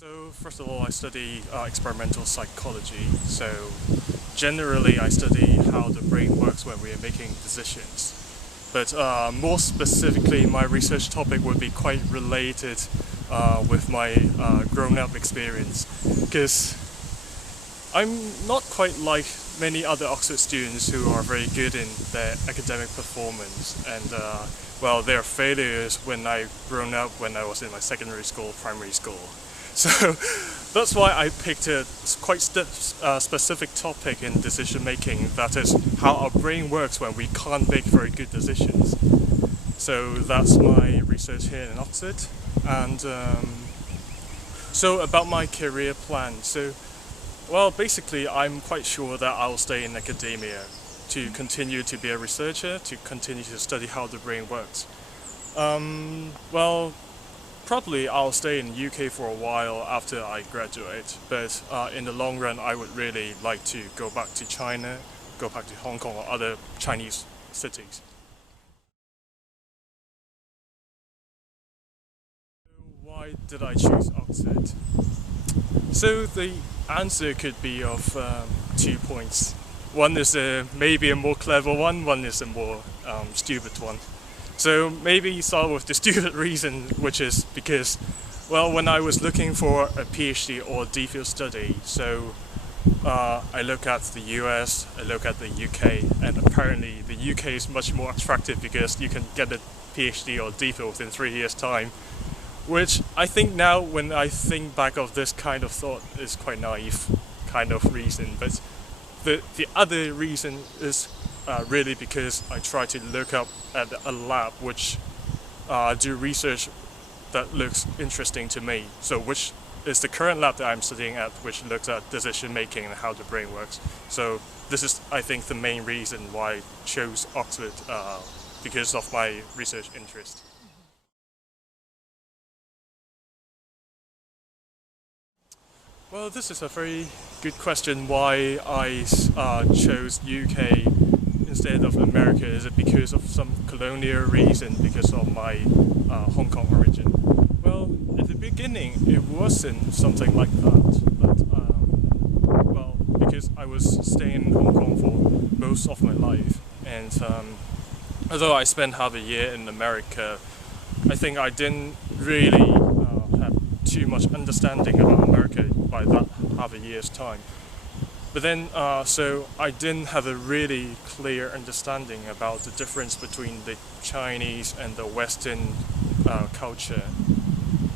So first of all, I study experimental psychology. So generally, I study how the brain works when we are making decisions. But more specifically, my research topic would be quite related with my grown-up experience, because I'm not quite like many other Oxford students who are very good in their academic performance, and well, their failures when I grown up when I was in my secondary school, primary school. So that's why I picked a quite specific topic in decision making, that is how our brain works when we can't make very good decisions. So that's my research here in Oxford. And so about my career plan. So, well, basically I'm quite sure that I'll stay in academia to continue to be a researcher, to continue to study how the brain works. Well, probably I'll stay in the UK for a while after I graduate, but in the long run I would really like to go back to China, go back to Hong Kong or other Chinese cities. Why did I choose Oxford? So the answer could be of 2 points. One is maybe a more clever one is a more stupid one. So maybe start with the stupid reason, which is because, well, when I was looking for a PhD or DPhil study, so I look at the US, I look at the UK, and apparently the UK is much more attractive because you can get a PhD or DPhil within 3 years' time, which I think now, when I think back of this kind of thought, is quite naive kind of reason. But the other reason is really because I try to look up at a lab which do research that looks interesting to me. So which is the current lab that I'm studying at, which looks at decision making and how the brain works. So this is, I think, the main reason why I chose Oxford, because of my research interest. Well, this is a very good question, why I chose UK instead of America. Is it because of some colonial reason, because of my Hong Kong origin? Well, at the beginning it wasn't something like that, but well, because I was staying in Hong Kong for most of my life, and although I spent half a year in America, I think I didn't really have too much understanding about America by that half a year's time. But then, so I didn't have a really clear understanding about the difference between the Chinese and the Western culture.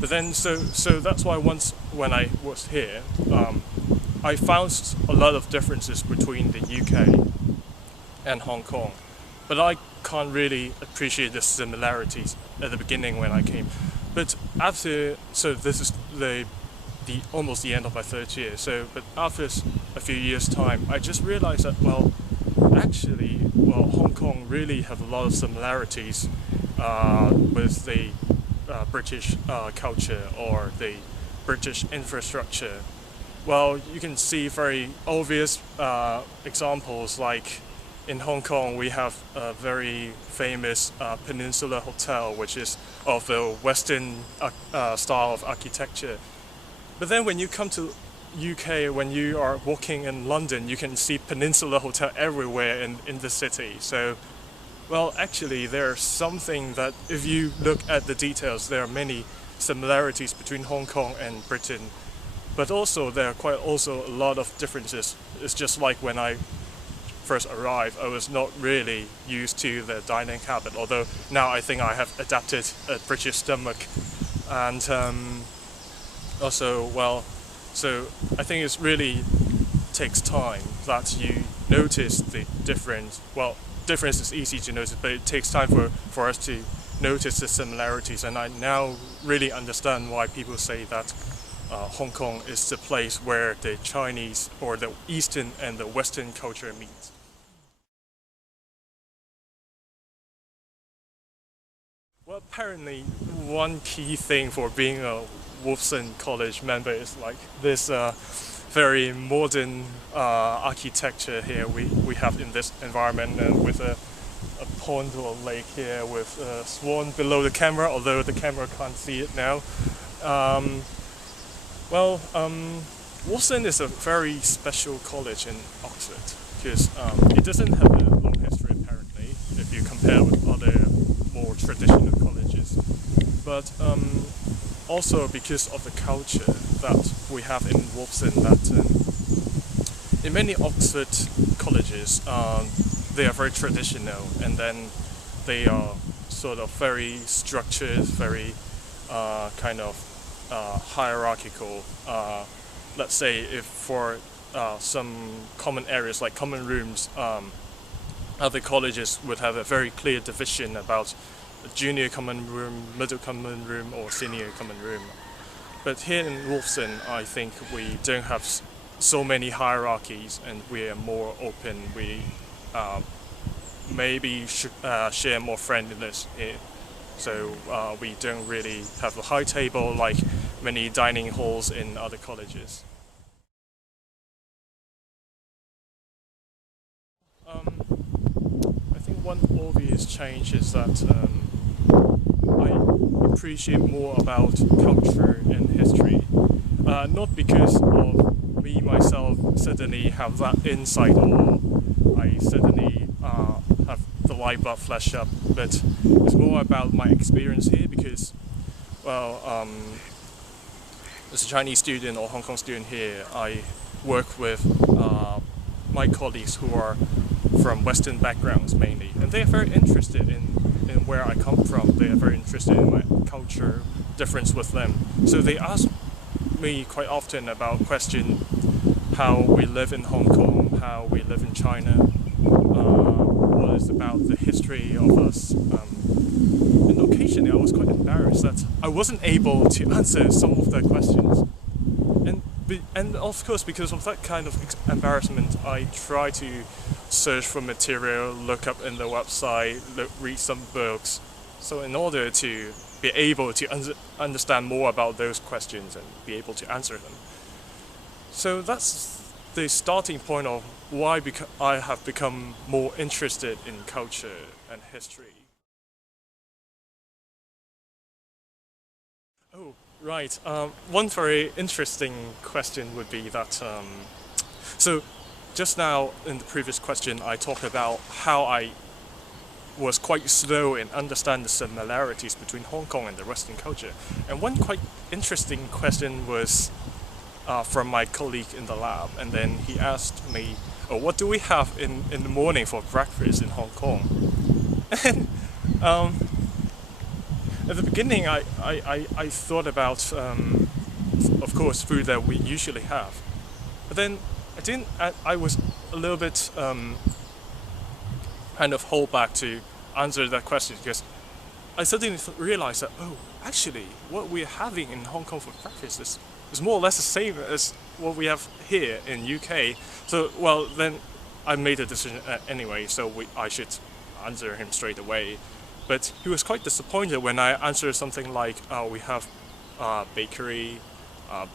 But then, so that's why once when I was here, I found a lot of differences between the UK and Hong Kong. But I can't really appreciate the similarities at the beginning when I came. But after, so this is the almost the end of my third year. So, but after a few years' time, I just realized that, well, actually, well, Hong Kong really have a lot of similarities with the British culture or the British infrastructure. Well, you can see very obvious examples, like in Hong Kong we have a very famous Peninsula Hotel, which is of the Western style of architecture. But then when you come to UK, when you are walking in London, you can see Peninsula Hotel everywhere in the city. So, well, actually there's something that, if you look at the details, there are many similarities between Hong Kong and Britain. But also there are quite also a lot of differences. It's just like when I first arrived, I was not really used to the dining habit, although now I think I have adapted a British stomach. And also, well, so I think it really takes time that you notice the difference. Well, difference is easy to notice, but it takes time for us to notice the similarities. And I now really understand why people say that Hong Kong is the place where the Chinese or the Eastern and the Western culture meet. Well, apparently one key thing for being a Wolfson College member is like this very modern architecture here we have in this environment, with a pond or a lake here with a swan below the camera, although the camera can't see it now. Well, Wolfson is a very special college in Oxford because it doesn't have a long history apparently if you compare with other more traditional colleges. But also because of the culture that we have in Wolfson, that in many Oxford colleges they are very traditional, and then they are sort of very structured, very kind of hierarchical. Let's say if for some common areas like common rooms, other colleges would have a very clear division about a junior common room, middle common room, or senior common room. But here in Wolfson, I think we don't have so many hierarchies, and we are more open. We maybe should share more friendliness here. So we don't really have a high table like many dining halls in other colleges. I think one obvious change is that I appreciate more about culture and history. Not because of me myself suddenly have that insight, or I suddenly have the light bulb flash up, but it's more about my experience here because, well, as a Chinese student or Hong Kong student here, I work with my colleagues who are from Western backgrounds mainly, and they are very interested in where I come from. They are very interested in my culture difference with them. So they ask me quite often about question how we live in Hong Kong, how we live in China, what is about the history of us. And occasionally I was quite embarrassed that I wasn't able to answer some of their questions. And of course, because of that kind of embarrassment, I try to search for material, look up in the website, read some books. So in order to be able to understand more about those questions and be able to answer them. So that's the starting point of why I have become more interested in culture and history. Oh, right. One very interesting question would be that, so just now in the previous question, I talked about how I was quite slow in understanding the similarities between Hong Kong and the Western culture. And one quite interesting question was from my colleague in the lab, and then he asked me, oh, what do we have in the morning for breakfast in Hong Kong? And at the beginning, I thought about, of course, food that we usually have. But then I was a little bit kind of hold back to answer that question because I suddenly realized that, oh, actually, what we're having in Hong Kong for breakfast is more or less the same as what we have here in UK. So, well, then I made a decision anyway, so I should answer him straight away. But he was quite disappointed when I answered something like, we have bakery,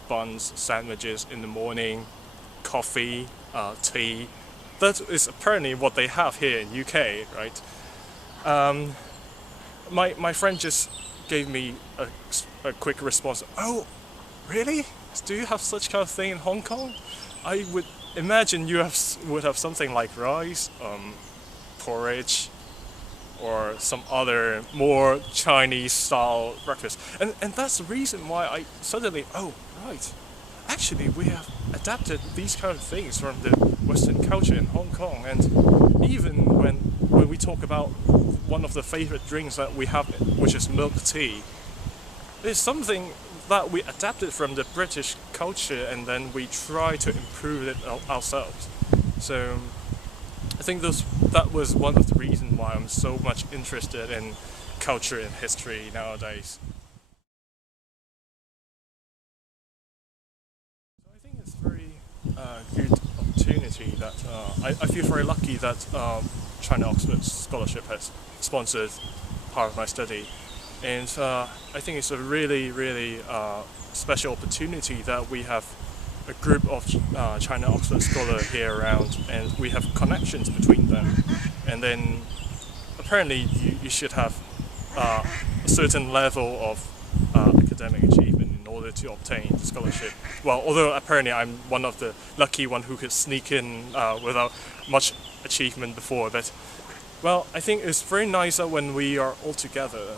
buns, sandwiches in the morning, coffee, tea. That is apparently what they have here in UK, right? My friend just gave me a quick response. Oh, really? Do you have such kind of thing in Hong Kong? I would imagine you would have something like rice, porridge, or some other more Chinese style breakfast. And that's the reason why I suddenly, oh, right. Actually, we have adapted these kind of things from the Western culture in Hong Kong. And even when we talk about one of the favorite drinks that we have, which is milk tea, it's something that we adapted from the British culture, and then we try to improve it ourselves. So I think that was one of the reasons why I'm so much interested in culture and history nowadays. So I think it's very good opportunity that I feel very lucky that China Oxford Scholarship has sponsored part of my study. And I think it's a really, really special opportunity that we have a group of China Oxford Scholar here around, and we have connections between them. And then apparently you should have a certain level of academic achievement in order to obtain the scholarship. Well, although apparently I'm one of the lucky one who could sneak in without much achievement before, but well, I think it's very nice that when we are all together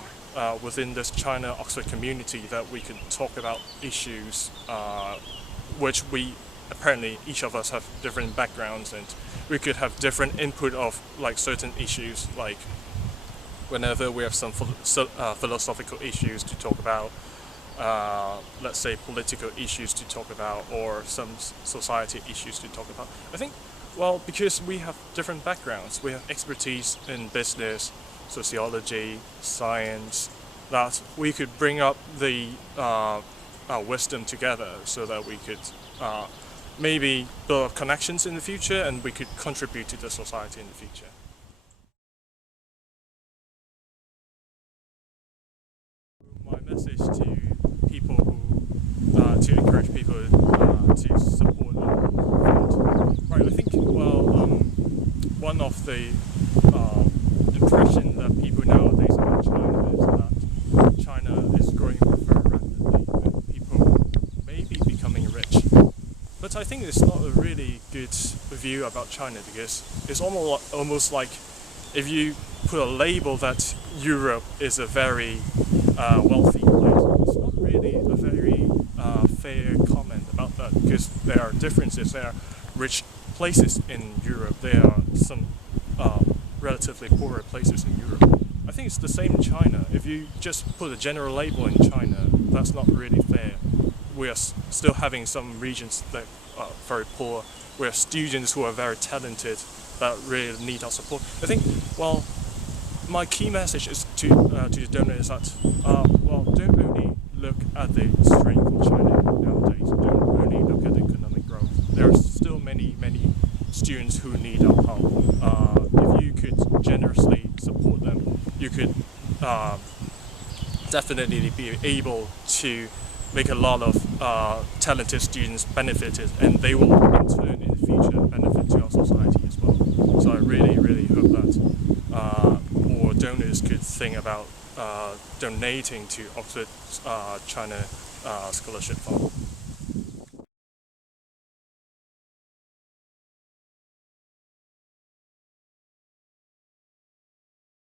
within this China Oxford community that we can talk about issues which we apparently each of us have different backgrounds, and we could have different input of like certain issues, like whenever we have some philosophical issues to talk about, let's say political issues to talk about, or some society issues to talk about. I think, well, because we have different backgrounds, we have expertise in business, sociology, science, that we could bring up the our wisdom together so that we could maybe build up connections in the future, and we could contribute to the society in the future. My message to people who, to encourage people to support thought. Right, I think, well, one of the impression that people nowadays about China is that China is growing very rapidly and people may be becoming rich. But I think it's not a really good view about China, because it's almost like if you put a label that Europe is a very wealthy place, it's not really a very fair comment about that, because there are differences. There are rich places in Europe, there are some relatively poorer places in Europe. I think it's the same in China. If you just put a general label in China, that's not really fair. We are still having some regions that are very poor. We have students who are very talented that really need our support. I think, well, my key message is to the donors that, well, don't only look at the strength of China nowadays. Don't only look at the economic growth. There are still many students who need our help. If you could generously support them, you could definitely be able to make a lot of talented students benefited, and they will in turn in the future benefit to our society as well. So I really hope that more donors could think about donating to Oxford China Scholarship Fund.